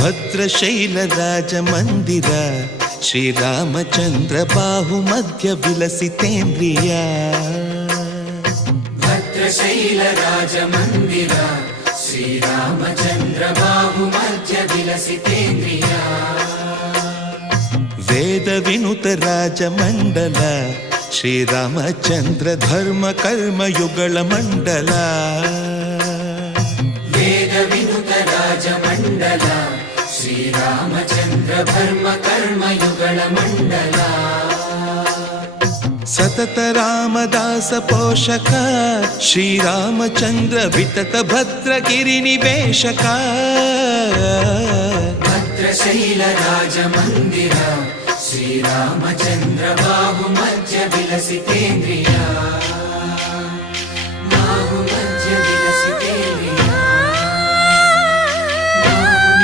ಭದ್ರಶೈಲ ರಾಜ ಮಂದಿರ ಶ್ರೀರಾಮಚಂದ್ರ ಬಾಹುಮಧ್ಯ ವಿಲಸಿತೇಂದ್ರಿಯ. ಭದ್ರಶೈಲ ರಾಜ ಮಂದಿರ ಶ್ರೀರಾಮಚಂದ್ರ ಬಾಹುಮಧ್ಯ ವಿಲಸಿತೇಂದ್ರಿಯ. ವೇದ ವಿನುತ ರಾಜ ಮಂಡಲ ಶ್ರೀರಾಮಚಂದ್ರ ಧರ್ಮ ಕರ್ಮಯುಗಳ ಮಂಡಲ. ವೇದ ವಿನುತ ರಾಜ ಮಂಡಲ ಶ್ರೀರಾಮಚಂದ್ರ ಧರ್ಮ ಕರ್ಮಯುಗಳ ಮಂಡಲ. ಸತತ ರಾಮದಾಸ ಪೋಷಕ ಶ್ರೀರಾಮಚಂದ್ರ ವಿತತ ಭದ್ರಗಿರಿ ನಿವೇಶಕ. ಭದ್ರಶೈಲ ರಾಜ ಮಂದಿರ ಶ್ರೀರಾಮಚಂದ್ರ ಬಾಹುಮಧ್ಯ ವಿಲಸಿತೇಂದ್ರಿಯ.